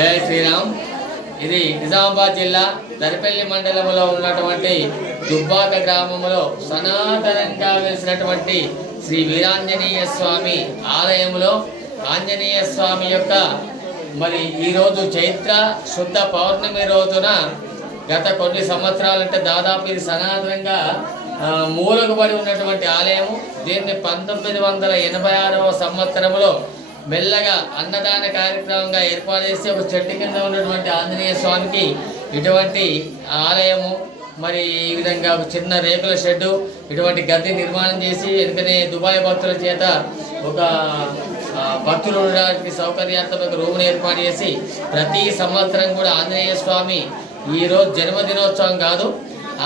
జై శ్రీరామ్. ఇది నిజామాబాద్ జిల్లా దర్పల్లి మండలంలో ఉన్నటువంటి దుబ్బాక గ్రామంలో సనాతనంగా వెలిసినటువంటి శ్రీ వీరాంజనేయ స్వామి ఆలయంలో ఆంజనేయ స్వామి యొక్క మరి ఈరోజు చైత్ర శుద్ధ పౌర్ణమి రోజున గత కొన్ని సంవత్సరాలంటే దాదాపు ఇది సనాతనంగా మూలకుబడి ఉన్నటువంటి ఆలయము. దీన్ని 1986వ సంవత్సరంలో మెల్లగా అన్నదాన కార్యక్రమంగా ఏర్పాటు చేసి ఒక చెట్టు కింద ఉన్నటువంటి ఆంజనేయ స్వామికి ఇటువంటి ఆలయము మరి ఈ విధంగా ఒక చిన్న రేకుల షెడ్డు ఇటువంటి గది నిర్మాణం చేసి వెనుకనే దుబాయ్ భక్తుల చేత ఒక భక్తులు ఉండడానికి సౌకర్యార్థం ఒక రూమ్ని ఏర్పాటు చేసి ప్రతి సంవత్సరం కూడా ఆంజనేయ స్వామి ఈరోజు జన్మదినోత్సవం కాదు,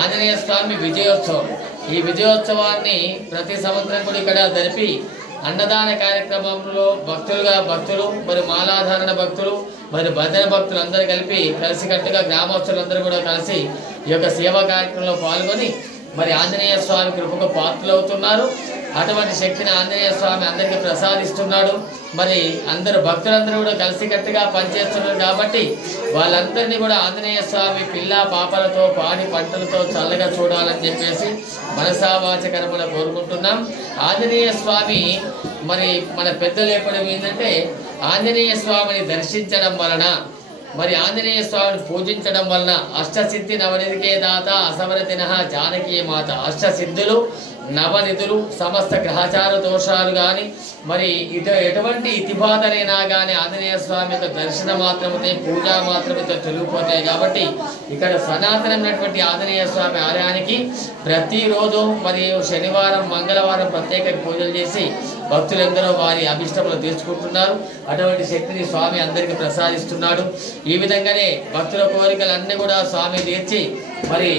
ఆంజనేయ స్వామి విజయోత్సవం. ఈ విజయోత్సవాన్ని ప్రతి సంవత్సరం కూడా ఇక్కడ జరిపి అన్నదాన కార్యక్రమంలో భక్తులు మరి మాలాధారణ భక్తులు మరి భజన భక్తులు అందరూ కలిసికట్టుగా గ్రామస్తులందరూ కూడా కలిసి ఈ యొక్క సేవా కార్యక్రమంలో పాల్గొని మరి ఆంజనేయ స్వామి కృపకు పాత్రలు అవుతున్నారు. అటువంటి శక్తిని ఆంజనేయ స్వామి అందరికీ ప్రసాదిస్తున్నాడు. మరి అందరూ భక్తులందరూ కూడా కలిసికట్టుగా పనిచేస్తున్నారు కాబట్టి వాళ్ళందరినీ కూడా ఆంజనేయ స్వామి పిల్ల పాపలతో పాడి పంటలతో చల్లగా చూడాలని చెప్పేసి మనసావాచకరమున కోరుకుంటున్నాం. ఆంజనేయ స్వామి మరి మన పెద్దలు చెప్పడం ఏంటంటే ఆంజనేయ స్వామిని దర్శించడం వలన మరి ఆంజనేయ స్వామిని పూజించడం వలన అష్టసిద్ధి నవనిధికే దాత అసవరతిన జానకీ మాత అష్టసిద్ధులు నవనిధులు సమస్త గ్రహచార దోషాలు కానీ మరి ఎటువంటి ఇతిబాధలైనా కానీ ఆంజనేయ స్వామి యొక్క దర్శనం మాత్రమే పూజ మాత్రమే తొలగిపోతాయి. కాబట్టి ఇక్కడ సనాతనమైనటువంటి ఆంజనేయ స్వామి ఆలయానికి ప్రతిరోజు మరియు శనివారం మంగళవారం ప్రత్యేక పూజలు చేసి భక్తులందరూ వారి అభిష్టములు తీర్చుకుంటున్నారు. అటువంటి శక్తిని స్వామి అందరికీ ప్రసాదిస్తున్నాడు. ఈ విధంగానే భక్తుల కోరికలన్నీ కూడా స్వామి తీర్చి మరి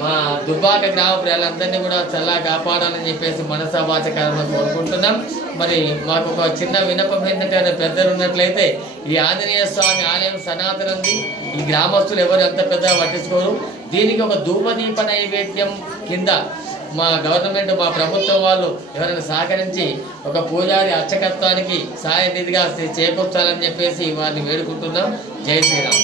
మా దుబ్బాక గ్రామ ప్రజలందరినీ కూడా చల్లగా కాపాడాలని చెప్పేసి మనసావాచకారంగా కోరుకుంటున్నాం. మరి మాకు ఒక చిన్న విన్నపం ఏంటంటే పెద్దలు ఉన్నట్లయితే ఈ ఆంజనేయ స్వామి ఆలయం సనాతనంది, ఈ గ్రామస్తులు ఎవరు ఎంత పెద్దగా పట్టించుకోరు. దీనికి ఒక ధూపదీప నైవేద్యం కింద మా గవర్నమెంట్ మా ప్రభుత్వం వాళ్ళు ఎవరైనా సహకరించి ఒక పూజారి అర్చకత్వానికి సహాయ నిధిగా చేకూర్చాలని చెప్పేసి వారిని వేడుకుంటున్నాం. జై శ్రీరామ్.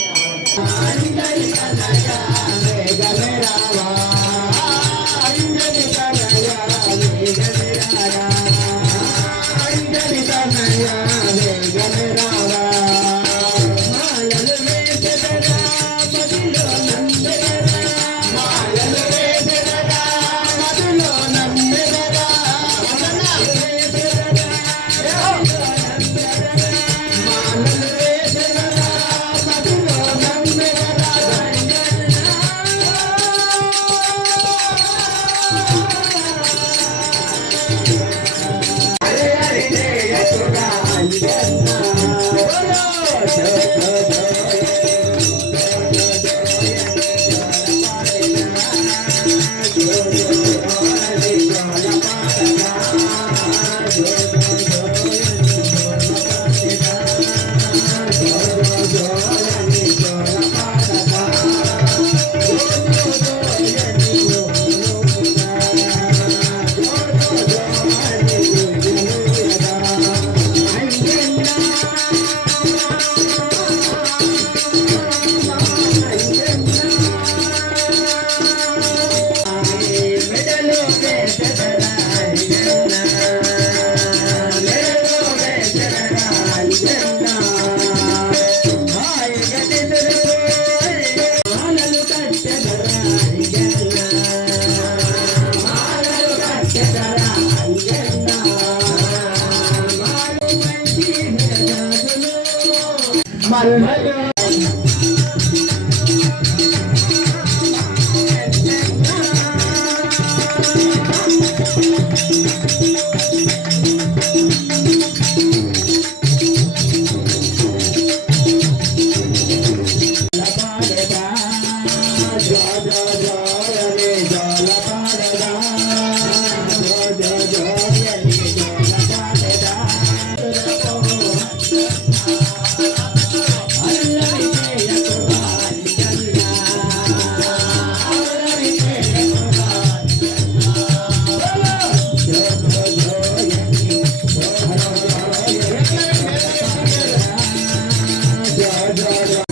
Yeah.